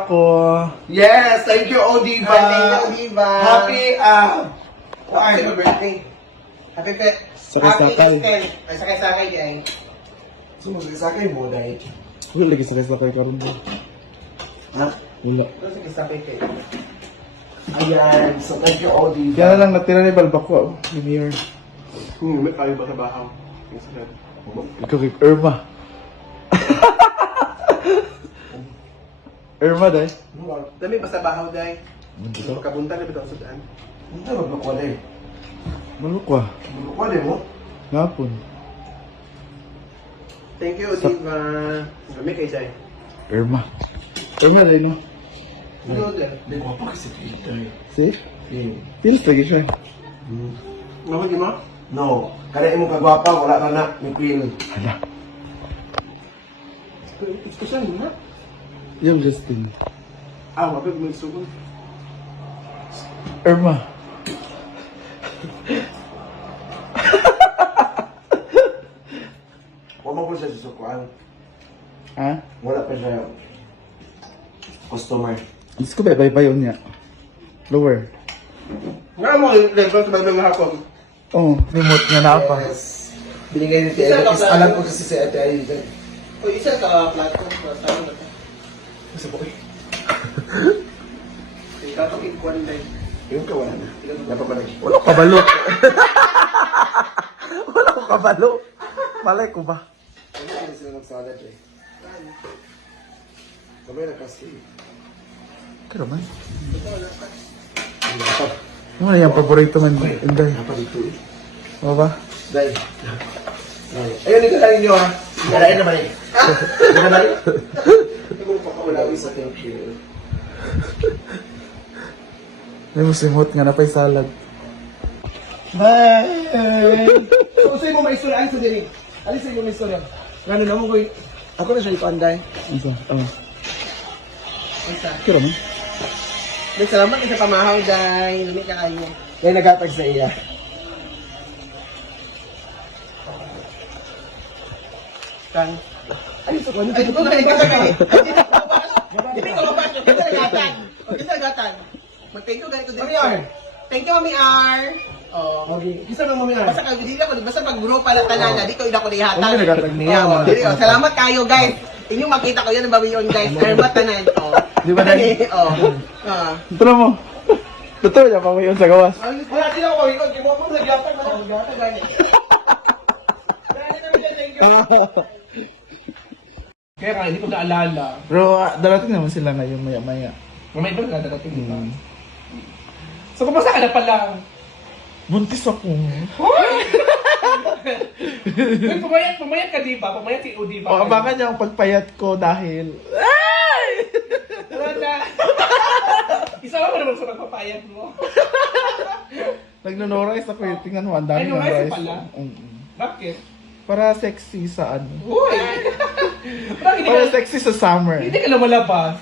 Ako. Yes, thank you, Odiva. Thank you, Odiva. Happy, Happy birthday. Happy pet. Sakay-sakay. Ay, sakay-sakay di ay. sumusakay mo, dahil. Wala lagi sakay-sakay karon mo. Ha? Wala. Ito sakay-sakay kayo. Ayan, so thank you, Odiva. Kaya lang natira ni Balbako. Lumiere. May kayo ba sa bahaw? Ikaw kay Irma. Irma dahil. Dami ba sa bahaw day? Dito. Makabunta na bitaw sa daan. Hindi na magbakwala eh. Malukwa. Magbakwala mo? Ngapon. Thank you, Odiva. Kami kay Jai. Irma. Irma dahil no? Ano din? Hindi ko pa kasi kita eh. See? Feels lagi siya. Mahuli mo? No, kaya mo kagwapa, wala ka na, may queen. Hala. Diskusyon mo na? Yung Justin. Wapit mo isugon. Irma. Huwag mo ko siya susukuan. Ha? Wala pa siya customer. Gusto ko bye-bye yun niya. Lower. Nga mo, level sa bagay hapon. Oh, remote nga na pa. Yes. Binigay ni Tia Elvis. Alam ko kasi si Ate Aida. Uy, isa ka platform. Saan na ito? Sa bukoy. Ikaw itong ikuan day. Yung ka, wala na. Napabalik. Wala ko kabalo. Wala ko kabalo. Malay ko ba? Ano na sila nagsalad eh? Sabay na kasi. Kaya man. Dapat. Ano na yung paborito man? Inday. Dapat dito eh. O ba? Dahil. Ayun, ikalain nyo ha. Ikalain naman eh. Ikalain naman eh. Wala ko sa thank you. May musimot nga na pa'y salad. Bye! So, sa'yo mo may istorya. Alis sa dinig. Alis sa'yo mo may istorya. Gano'n naman ko ako na siya ipanday. Isa. Oh. Isa. Kaya man. Salamat sa pamahaw, Day. Lumi ka kayo. Dahil nagatag sa iya. Kang. Ayun sa kanya. Ay, ito na ikaw kay. Hindi ko mabas. Ito na gatan. Ito na gatan. Mag-thank you ganito din. Mami R. Thank you, Mami R. Oh. Okay. Isa na mami Basta kag dili ako basta pag group pala tanan di ko ida ko dihatag. Ano nagatag niya? Oo, dili, oh. Salamat kayo, guys. Inyo makita ko yan ang bawiyon, guys. Arma tanan. Oh. Di ba, Day? Oh. Ah. Ito na mo. Totoo niya pa ko yun sa gawas. Wala din ako kawin ko. Di mo mo nagyatag na. Nagyatag gani. Kaya nga, hindi ko naalala. Pero darating naman sila ngayon maya-maya. Mamay ba na darating, di ba? So, kumusta ka na pala? Buntis ako. Uy, pumayat ka, di ba? Pumayat si Udi ba? O, abangan niya ang pagpayat ko dahil... Wala na. Isama mo naman sa pagpapayat mo. Nagno-rice ako eh. Tingnan mo, ang dami Ay, ng no-rice rice. pala? Bakit? Para sexy sa ano. Uy! Parang Para sexy sa summer. hindi ka lumalabas.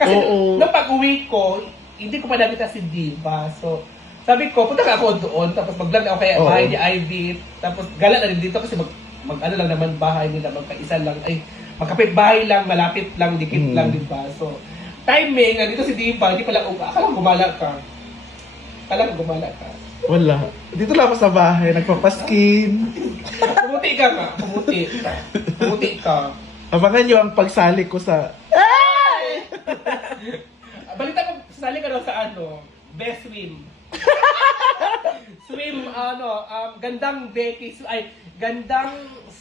Kasi Oo. nung pag-uwi ko, hindi ko pa nakita si Diva. So, sabi ko, punta ka ako doon, tapos mag-vlog ako kaya Oo. bahay ni Ivy. Tapos gala na rin dito kasi ano lang naman bahay nila, magkaisa lang. Ay, magkapit bahay lang, malapit lang, dikit lang, di ba? So, timing, nandito si Diva, hindi pala, akala ko gumala ka. Akala ko gumala ka. Wala. Dito lang ako sa bahay, nagpapaskin. Pumuti ka nga, pumuti. Pumuti ka. Abangan niyo ang pagsali ko sa... Balita ko, sasali ka daw sa ano, best swim. Swim, gandang Becky, gandang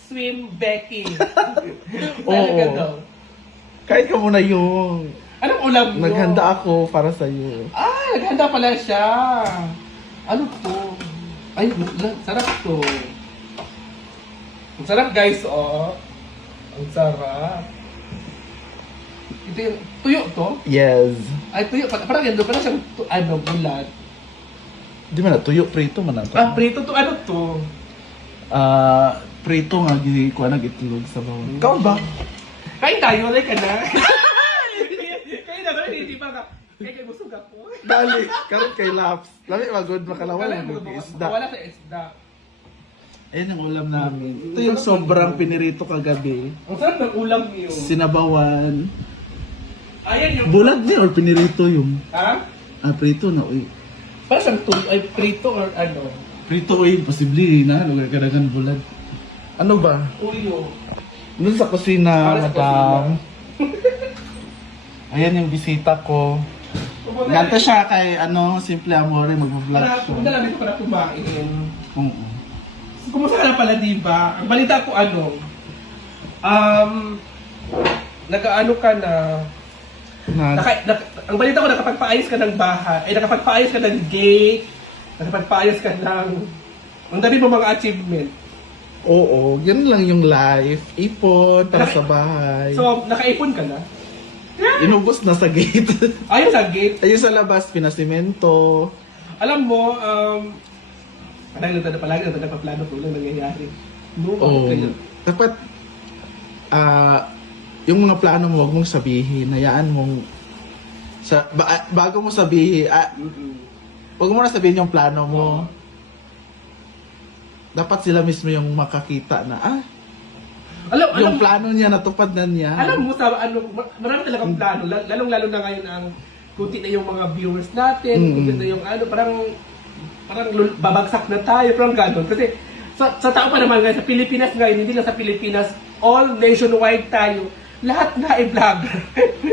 swim Becky. Talaga Oo. daw. Kahit ka muna yung... Anong ulam mo? Naghanda ako para sa iyo. Naghanda pala siya. Ano to? Ay, sarap to. Ang sarap guys, oh. Ang sarap. Ito yung tuyo to? Yes. Ay, tuyo. Parang yan doon. Parang siyang, bulat. Di man na, tuyo, prito man na to. Prito to. Ano to? Prito nga, kuha nag-itlog sa bawang. Ikaw ba? Kain tayo, like ka na. Kain na, hindi ba ka? Kaya busog ako. Dali, karon kay Laps. Lami, magod, makalawal. Isda. Wala sa isda. Ayan ang ulam namin. Ito yung sobrang pinirito kagabi. Ang sarap ng ulam niyo. Sinabawan. Ayan yung... Bulag niya or pinirito yung? Ha? Ah, prito na, uy. Parang siyang ay prito or ano? Prito, uy, posible na. Lugar kadagan bulag. Ano ba? Uyo. Doon sa kusina, Para sa madam. Ayan yung bisita ko. Ganta siya kay, Simple Amore, mag-vlog Para, siya. punta lang dito para kumain. Oo. So, kumusta ka na pala, diba? Ang balita ko nag-ano ka na, ang balita ko nakapagpaayos ka ng bahay, ay nakapagpaayos ka ng gate, nakapagpaayos ka ng, ang dami mo mga achievement. Oo, yan lang yung life. Ipon, para sa bahay. So, nakaipon ka na? Inubos na sa gate. Ayun sa gate. Ayun sa labas, pinasimento. Alam mo, palagi nagpaplano kung lang nangyayari. No, Oo. kayo. Dapat, yung mga plano mo, huwag mong sabihin. Hayaan mong, bago mo sabihin, huwag mo na sabihin yung plano mo. Dapat sila mismo yung makakita na, yung plano niya, natupad na niya. Alam mo, marami talagang plano. Lalong-lalo na ngayon ang kunti na yung mga viewers natin, kunti na yung parang babagsak na tayo, parang gano'n. Kasi sa tao pa naman ngayon, sa Pilipinas ngayon, hindi lang sa Pilipinas, all nationwide tayo, lahat na ay vlogger.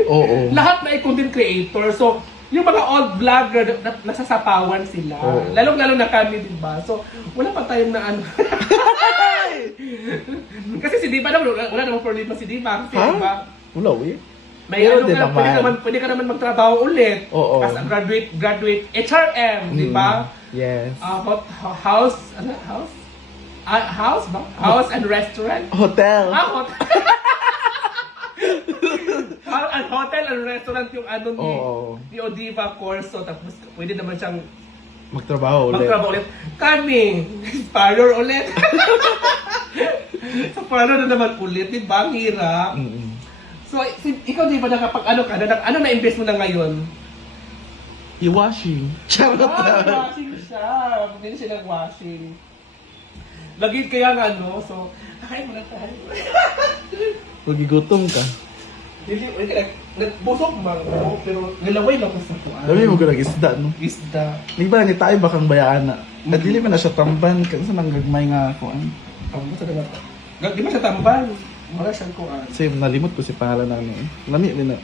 Oo. Lahat na ay content creator. So, yung mga old vlogger, nasasapawan sila. Oo. Lalong-lalo na kami, diba? So, wala pa tayong na ano. Kasi si Diva naman, wala namang problema si Diva. Kasi, diba? Wala, eh. May Meron ano din ka, naman. pwede ka naman magtrabaho ulit. Oo. As a graduate HRM, di ba? Yes. House ba? House and restaurant? Hotel. Hotel. Hotel and restaurant yung ano ni Odiva Corso. Tapos pwede naman siyang Magtrabaho ulit. ulit. Kami, parlor ulit. Sa parlor na naman ulit, di ba? Ang hirap. So, ikaw di ba ano na-invest mo na ngayon? I-washing. Charot na. Washing siya. Hindi siya nag-washing. Lagi kaya nga, so, kakain mo na tayo. Magigutom ka. Hindi, nagbusok man ako, pero nilaway lang ko sa kuwan. Dami mo ka nag-isda, no? Isda. Di ba, ni tayo bakang bayaan na. Kadili man na siya tamban. Kasi nang gagmay nga ako. Ang gusto na ba? Di ba siya tambal? Wala siyang kuwan. Kasi nalimot ko si pangalan namin. Lami mo na.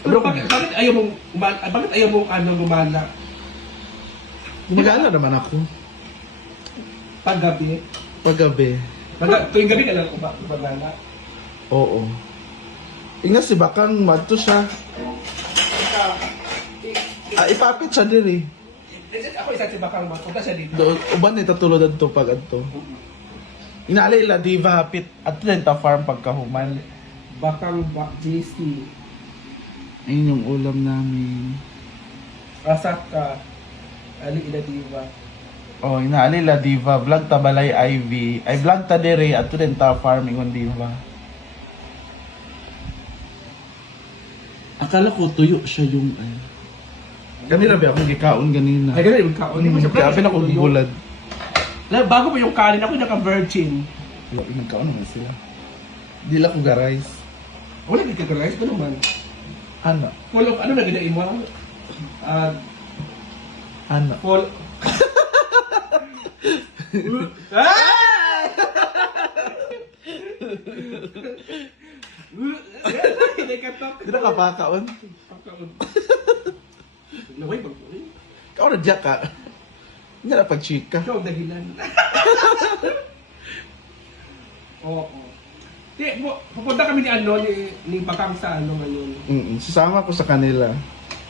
Pero bakit ayaw mong gumala? Gumagala naman ako. Paggabi? Paggabi. Tuwing gabi ka lang gumala? Oo. Ingat si Bakang, madto siya. Ipapit siya din eh. Ako isa si Bakang Punta siya dito. Uban ni tatulod adto pag adto. Inali ila Diva hapit at ta farm pagkahuman. Bakang JC. Ayun yung ulam namin. Asak ka. Ali ila Diva. Oh, inaali la Diva, vlog ta balay Ivy. Ay vlog ta dire at ta farm ingon Diva. Akala ko tuyo siya yung Kanina ba akong gikaon ganina. Ay, ganun yung kaon. Di ba siya Kaya ako bulad. Bago pa yung kanin, ako naka-virgin. Wala, nagkaon naman sila. Di lang ko ga-rice. Wala hindi ka rice ba naman? Ano? Full of, ano na ginain mo? Ano? Full... Hindi ka to. Di na kapakaon. Naway bang po eh? Ikaw na diyak ka. Hindi na pag-chika. Ikaw ang dahilan. Oo. Di, pupunta kami ni Bakang sa ngayon. Sasama ko sa kanila.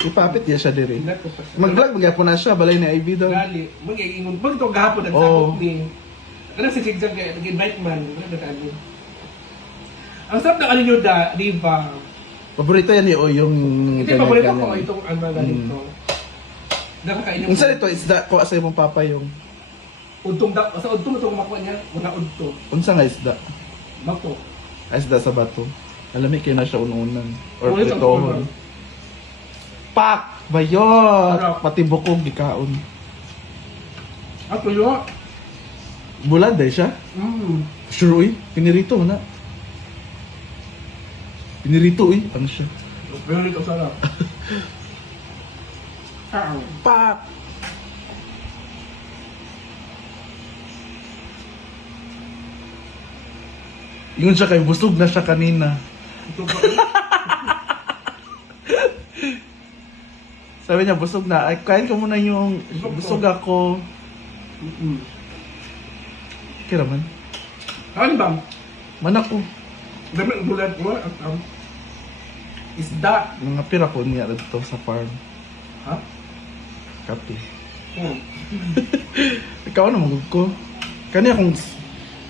Ipapit niya siya diri. Tingnan ko pa siya. Mag-vlog magyapon na siya, balay na Ivy daw. Gali, mag-iingon. Pag ito gahapon, nagsabot ni... Ano si Sigjag, nag-invite man. Wala na tayo. Ang sarap ng ano nyo, di ba? Paborito yan ni O yung Ito yung paborito ko itong ano ganito. Nakakain Kung saan ito, isda ko sa imong papa yung... Udtong sa udtong itong makuha niya, wala udto. Unsa nga isda? Bato. Isda sa bato. Alam kayo na siya ununan. Or Ulit ang pritohon. unan. Pak! Bayot! Sarap. Pati bukog gikaon. Ako yun. Bulad day siya? Sure uy, pinirito mo na. Pinirito uy, ano siya? Pero dito sarap. Pak! Yun siya kay busog na siya kanina. Ito pa. Sabi niya busog na. Ay, kain ko muna yung busog ako. Kira man. Ano bang? Man ako. Dami ang bulat mo. Isda. Mga pira ko niya dito sa farm. Ha? Kape. Hmm. Ikaw na magod ko. Kani akong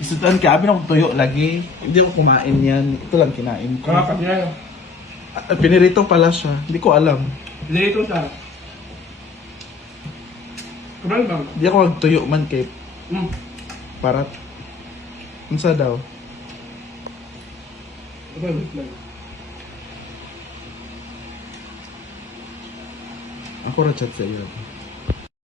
isutan ka, abi na akong tuyo lagi. Hindi ako kumain yan. Ito lang kinain ko. Kakap niya. Pinirito pala siya. Hindi ko alam. Dito sa. Kamal bang? Hindi ako magtuyo man kay parat. Unsa daw? Wait lang. Ako ra chat sa iyo.